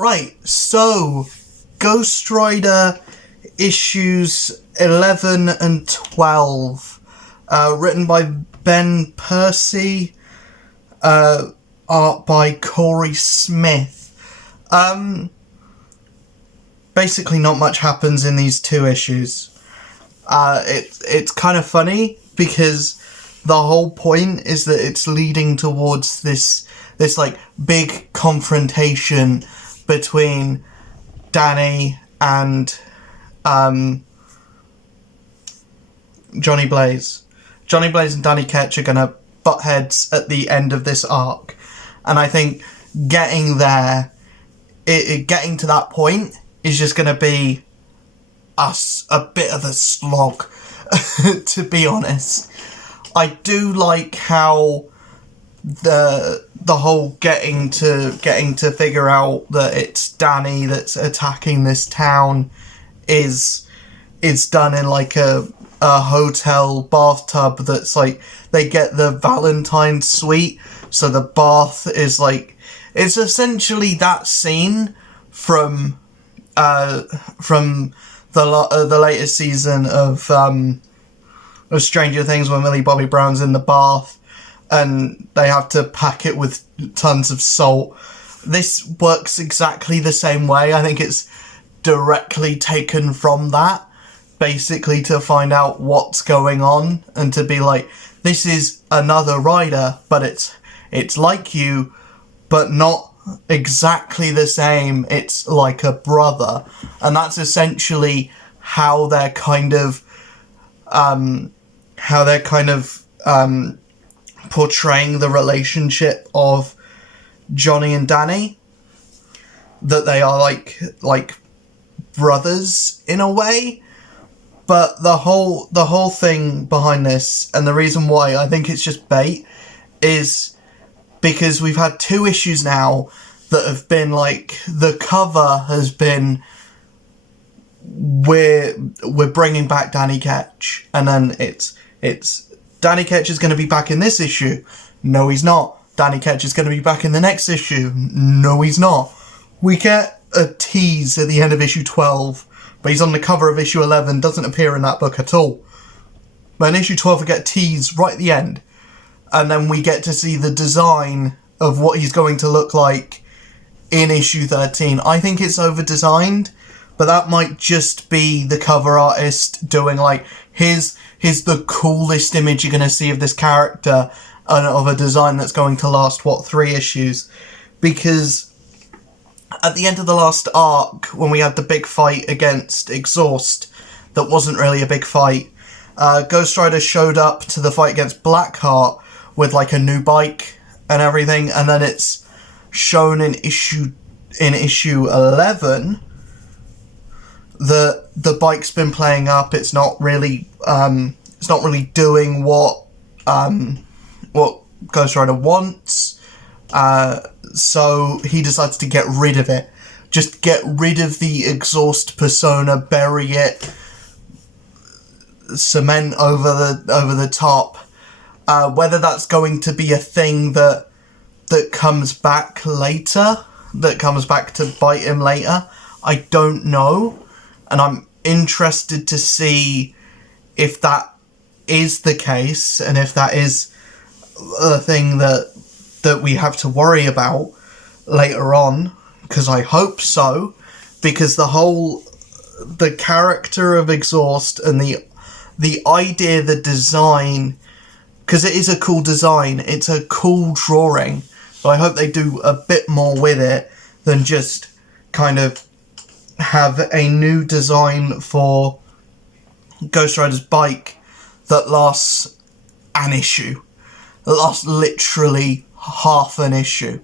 Right, so Ghost Rider issues 11 and 12, written by Ben Percy, art by Corey Smith. Basically not much happens in these two issues. It's kind of funny because the whole point is that it's leading towards this like big confrontation between Danny and Johnny Blaze. Johnny Blaze and Danny Ketch are gonna butt heads at the end of this arc, and I think getting there, getting to that point is just gonna be a bit of a slog, to be honest. I do like how the whole getting to figure out that it's Danny that's attacking this town is done in like a hotel bathtub that's like, they get the Valentine's suite, so the bath is like, it's essentially that scene from the latest season of Stranger Things when Millie Bobby Brown's in the bath and they have to pack it with tons of salt. This works exactly the same way. I think it's directly taken from that, basically to find out what's going on and to be like, this is another rider, but it's like you, but not exactly the same. It's like a brother, and that's essentially how they're kind of portraying the relationship of Johnny and Danny, that they are like brothers in a way. But the whole thing behind this, and the reason why I think it's just bait, is because we've had two issues now that have been like, the cover has been, we're bringing back Danny Ketch, and then it's Danny Ketch is going to be back in this issue. No, he's not. Danny Ketch is going to be back in the next issue. No, he's not. We get a tease at the end of issue 12, but he's on the cover of issue 11, doesn't appear in that book at all. But in issue 12 we get a tease right at the end, and then we get to see the design of what he's going to look like in issue 13. I think it's over-designed, but that might just be the cover artist doing like, here's the coolest image you're going to see of this character, and of a design that's going to last, 3 issues? Because at the end of the last arc, when we had the big fight against Exhaust, that wasn't really a big fight, Ghost Rider showed up to the fight against Blackheart with like a new bike and everything, and then it's shown in issue 11 that the bike's been playing up. It's not really doing what Ghost Rider wants. So he decides to get rid of it. Just get rid of the Exhaust persona, bury it, cement over the top. Whether that's going to be a thing that comes back later, that comes back to bite him later, I don't know. And I'm interested to see if that is the case, and if that is a thing that we have to worry about later on, because I hope so, because the character of Exhaust and the idea, the design, because it is a cool design, it's a cool drawing, so I hope they do a bit more with it than just kind of have a new design for Ghost Rider's bike that lasts an issue. That lasts literally half an issue.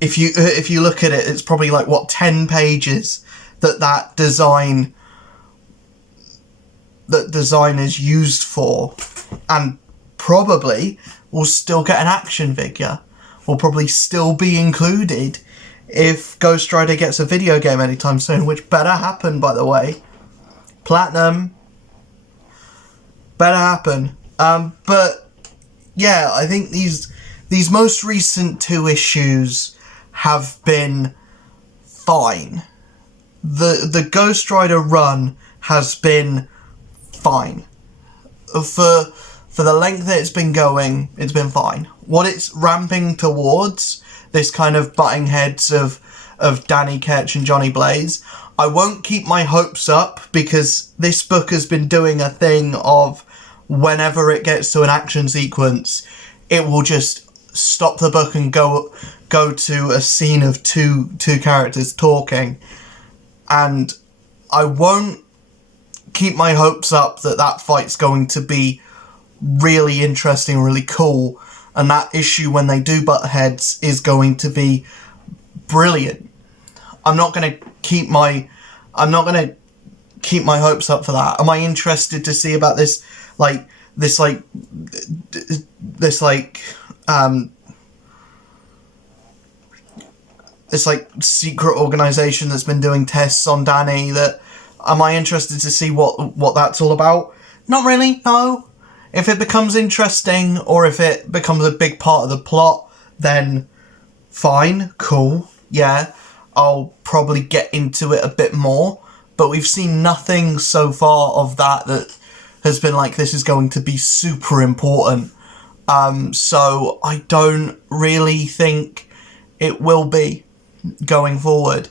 If you look at it, it's probably like 10 pages that design is used for, and probably will still get an action figure, will probably still be included if Ghost Rider gets a video game anytime soon, which better happen, by the way. Platinum, better happen. But yeah, I think these most recent 2 issues have been fine. The Ghost Rider run has been fine. For the length that it's been going, it's been fine. What it's ramping towards, this kind of butting heads of Danny Ketch and Johnny Blaze, I won't keep my hopes up, because this book has been doing a thing of whenever it gets to an action sequence, it will just stop the book and go to a scene of two characters talking. And I won't keep my hopes up that fight's going to be really interesting, really cool, and that issue when they do butt heads is going to be brilliant. I'm not gonna keep my hopes up for that. Am I interested to see about this secret organization that's been doing tests on Danny? Am I interested to see what that's all about? Not really, no. If it becomes interesting, or if it becomes a big part of the plot, then fine, cool, yeah, I'll probably get into it a bit more. But we've seen nothing so far of that has been like, this is going to be super important. So I don't really think it will be going forward.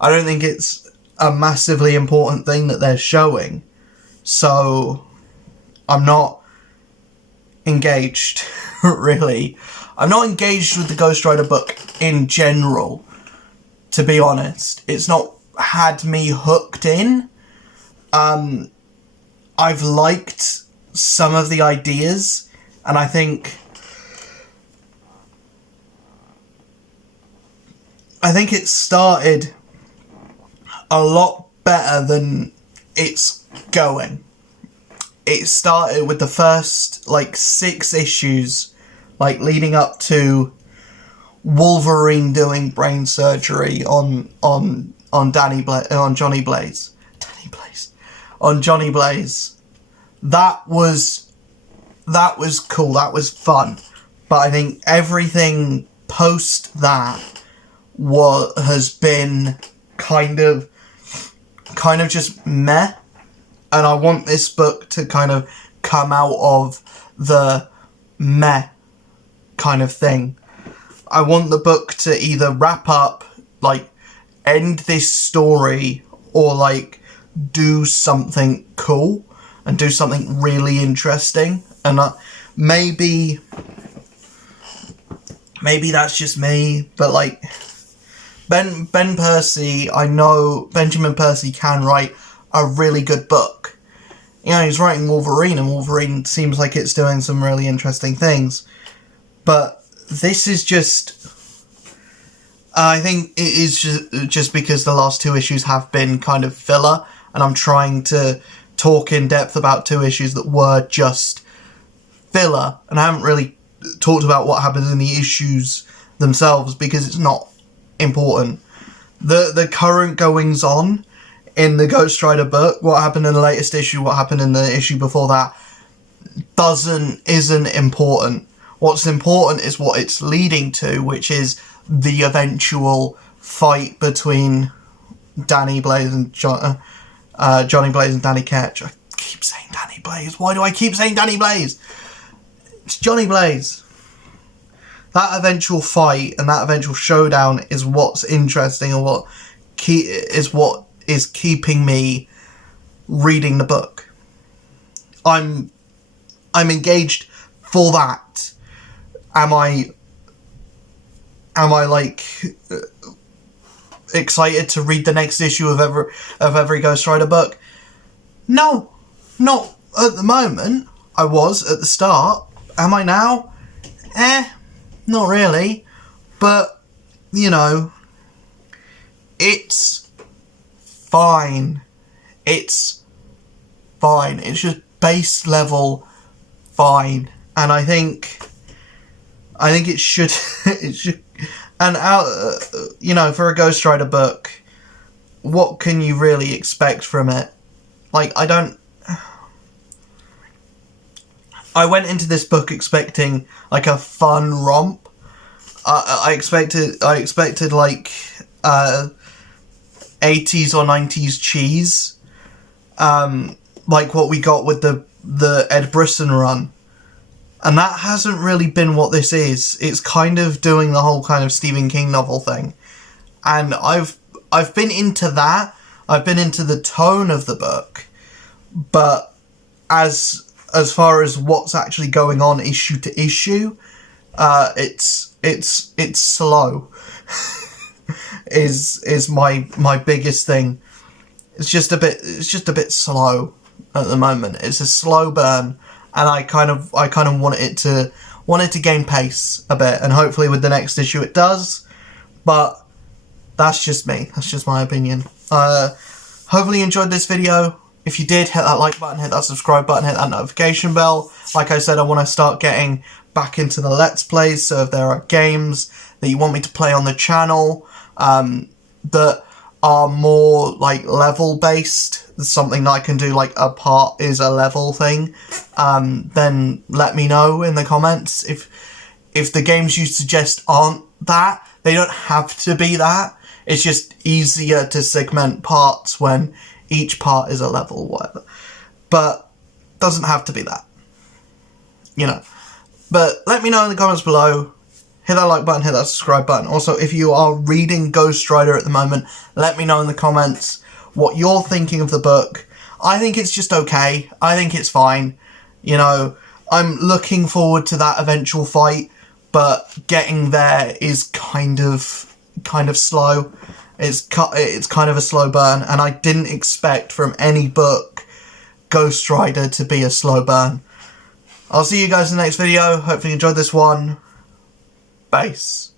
I don't think it's a massively important thing that they're showing. So I'm not engaged, really. I'm not engaged with the Ghost Rider book in general, to be honest. It's not had me hooked in. I've liked some of the ideas, and I think it started a lot better than it's going. It started with the first 6 issues, leading up to Wolverine doing brain surgery on Johnny Blaze. That was cool. That was fun. But I think everything post that has been kind of just meh. And I want this book to kind of come out of the meh kind of thing. I want the book to either wrap up, end this story, or do something cool and do something really interesting. And maybe that's just me, but Ben Percy, I know Benjamin Percy can write a really good book. He's writing Wolverine, and Wolverine seems like it's doing some really interesting things. But this is just, I think it is just because the last 2 issues have been kind of filler, and I'm trying to talk in depth about 2 issues that were just filler, and I haven't really talked about what happens in the issues themselves because it's not important. The current goings on in the Ghost Rider book, what happened in the latest issue, what happened in the issue before that, isn't important. What's important is what it's leading to, which is the eventual fight between Danny Blaze and Johnny Blaze and Danny Ketch. I keep saying Danny Blaze. Why do I keep saying Danny Blaze? It's Johnny Blaze. That eventual fight and that eventual showdown is what's interesting, and what is keeping me reading the book. I'm engaged for that. Am I excited to read the next issue of every Ghost Rider book? No, not at the moment. I was at the start. Am I now? Not really. But it's fine. It's fine. It's just base level fine, and I think it should and for a Ghost Rider book, what can you really expect from it? I went into this book expecting a fun romp. I expected 80s or 90s cheese, like what we got with the Ed Brisson run. And that hasn't really been what this is. It's kind of doing the whole kind of Stephen King novel thing. And I've been into that. I've been into the tone of the book. But as far as what's actually going on issue to issue, it's slow. is my biggest thing. It's just a bit slow at the moment. It's a slow burn, and I kind of want it to gain pace a bit, and hopefully with the next issue it does. But that's just me. That's just my opinion. Hopefully you enjoyed this video. If you did, hit that like button, hit that subscribe button, hit that notification bell. Like I said, I want to start getting back into the Let's Plays, so if there are games that you want me to play on the channel that are more like level based, something that I can do like a part is a level thing, then let me know in the comments. If the games you suggest aren't that, they don't have to be that. It's just easier to segment parts when each part is a level, whatever. But doesn't have to be that, you know. But let me know in the comments below. Hit that like button, hit that subscribe button. Also, if you are reading Ghost Rider at the moment, let me know in the comments what you're thinking of the book. I think it's just okay. I think it's fine. You know, I'm looking forward to that eventual fight, but getting there is kind of slow. It's kind of a slow burn, and I didn't expect from any book Ghost Rider to be a slow burn. I'll see you guys in the next video. Hopefully you enjoyed this one. Base.